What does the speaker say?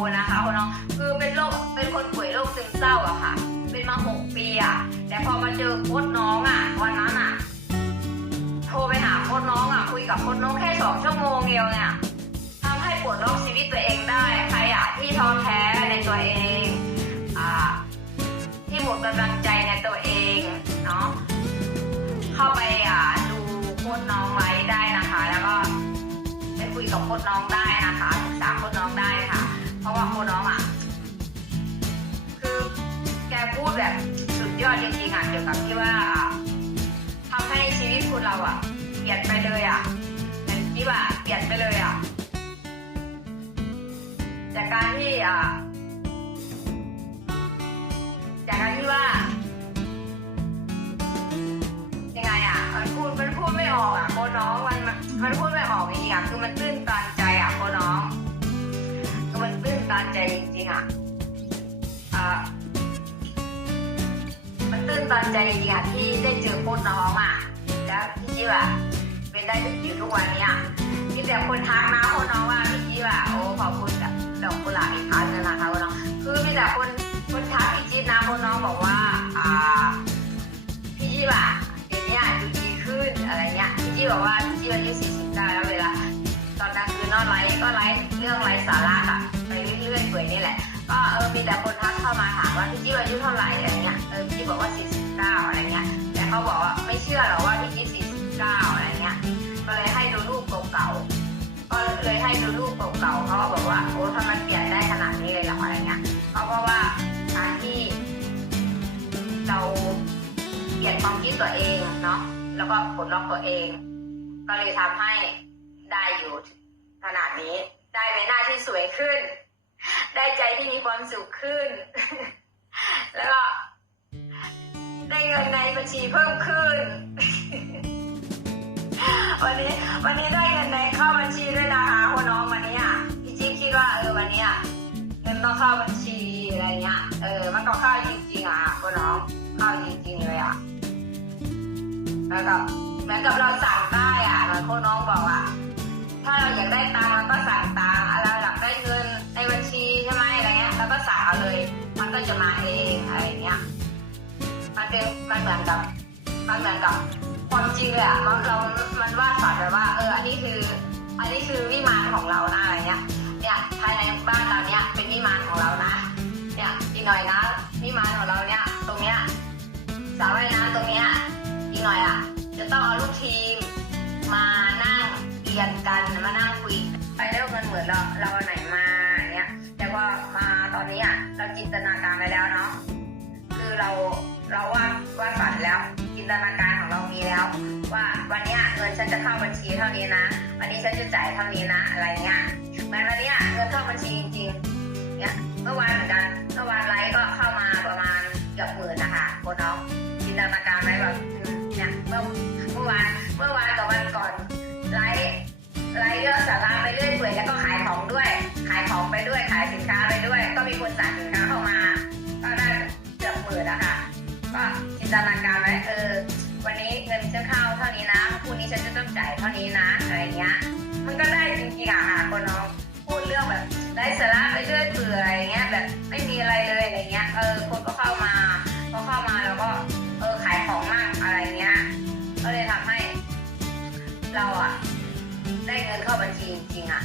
คนนะคะคนน้องคือเป็นโรคเป็นคนป่วยโรคซึมเศร้าอะค่ะ เป็นมาหกปีอะแต่พอมาเจอโค้ชน้องอะวันนั้นอะโทรไปหาโค้ชน้องอะคุยกับโค้ชน้องแค่สองชั่วโมงเดียวเนี่ยทำให้ปลดล็อกชีวิตตัวเองได้ใครอะที่ท้อแท้ในตัวเองอ่าที่หมดกำลังใจในตัวเองเนาะเข้าไปอ่าดูโค้ชน้องไว้ได้นะคะ แล้วก็ไปคุยกับโค้ชน้องได้นะคะศึกษาโค้ชน้องได้ เพราะว่าโคน้องอะ คือแกพูดแบบสุดยอดจริงๆอะเกี่ยวกับที่ว่าทำให้ชีวิตคุณเราอะ เปลี่ยนไปเลยอะเหมือนที่ว่าเปลี่ยนไปเลยอะ จากการที่อ่าจากการที่ว่ายังไงอะมันพูดมันพูดไม่ออกอะโคน้องมันมันพูดไม่ออกจริงๆอะคือมันตื้นตันใจอะโคน้อง ใจจริงๆอะมันตื้นตันใจจริงๆอะที่ได้เจอโคน้องอะแล้วพี่จิ๊บอะเป็นได้อยู่ทุกวันนี้ยมีแต่คนทักมาโคน้องว่าพี่จิ๊บอะโอ้ขอบคุณกับดอกกุหลาบอีกครั้งหนึงนะคะโคน้องคือมีแต่คนคนทักพี่จิ๊บนะคนน้องบอกว่าอ่าพี่จิ๊บอะเดี๋ยวนี้ดูดีขึ้นอะไรเงี้ยพี่จิ๊บบอกว่าพี่จิ๊บอายุ40ได้แล้วเวลาตอนกลางคืนนอนไลฟ์ก็ไลฟ์เรื่องไร้สาระ มีแต่คนทักเข้ามาถามว่าพี่จิ๊บอายุเท่าไหร่อะไรเงี้ยเออพี่จิ๊บบอกว่า49อะไรเงี้ยแต่เขาบอกว่าไม่เชื่อหรอกว่าพี่จิ๊บ49อะไรเงี้ยก็เลยให้ดูรูปเก่าๆก็เลยให้ดูรูปเก่าๆเขาบอกว่าโอ้ทำไมเปลี่ยนได้ขนาดนี้เลยหรออะไรเงี้ยเขาเพราะว่าการที่เราเปลี่ยนความคิดตัวเองเนาะแล้วก็ปลดล็อกตัวเอง ก็เลยทำให้ได้อยู่ขนาดนี้ได้ใบหน้าที่สวยขึ้น ได้ใจที่มีความสุขขึ้น แล้วก็ได้เงินในบัญชีเพิ่มขึ้น วันนี้ วันนี้ได้เงินในเข้าบัญชีด้วยนะคะคุณน้องวันนี้อะพี่จิ๊กคิดว่าเออวันนี้อะเงินต้องเข้าบัญชีอะไรเงี้ยเออมันก็เข้าจริงๆอะคุณน้องเข้าจริงๆเลยอะแล้วก็เหมือนกับเราสั่งได้อะเหมือนคุณน้องบอกอะถ้าเราอยากได้ตังค์เราก็สั่งตัง มันจะมาเองอะไรเงี้ยมันเป็นมันเหมือนกับมันเหมือนกับความจริงเลยอะมันเรา มันวาดฝันแบบว่า เออ อันนี้คือ อันนี้คือวิมานของเรานะอะไรเงี้ย เนี่ยภายในบ้านเราเนี่ยเป็นวิมานของเรานะ เนี่ยอีกหน่อยนะวิมานของเราเนี่ยตรงเนี้ยสระว่ายน้ำตรงเนี้ยอีกหน่อยอะจะต้องเอาลูกทีมมานั่งเรียนกันมานั่งคุยไปแล้วมันเหมือนเราเราอาไหนมา นี้อะเราจินตนาการไปแล้วเนาะคือเราเราว่าวาดฝันแล้ว จินตนาการของเรามีแล้ว ว่าวันนี้เงินฉันจะเข้าบัญชีเท่านี้นะ วันนี้ฉันจะจ่ายเท่านี้นะอะไรเงี้ยมือนวันนี้เงินเข้าบัญชีจริงๆเนี่ยเมื่อวานเหมือนกันเมื่อวานไลฟ์ก็เข้ามาประมาณเกือบหมื่นนะคะคนน้องจินตนาการไว้แบบเนี่ยเมื่อเมื่อวานเมื่อวานกับวันก่อนไลฟ์ไลฟ์เรื่องสาระไปเรื่อยเปื่อยแล้วก็ขายของด้วย ขายของไปด้วยขายสินค้า มีคนสั่งสินค้าเข้ามา ก็ได้เกือบหมื่นนะคะก็จินตนาการไว้เออวันนี้เงินจะเข้าเท่านี้นะพรุ่นี้ฉันจะต้องจ่ายเท่านี้นะอะไรเงี้ย มันก็ได้จริงๆอะค่ะคนน้องพูดเรื่องแบบได้สาระไปเรื่อยเปื่อยอย่างเงี้ยแบบไม่มีอะไรเลยอะไรเงี้ยเออคนก็เข้ามาพอเข้ามาแล้วก็เออขายของมากอะไรเงี้ย ก็เลยทำให้ เราอะได้เงินเข้าบัญชีจริงๆอะ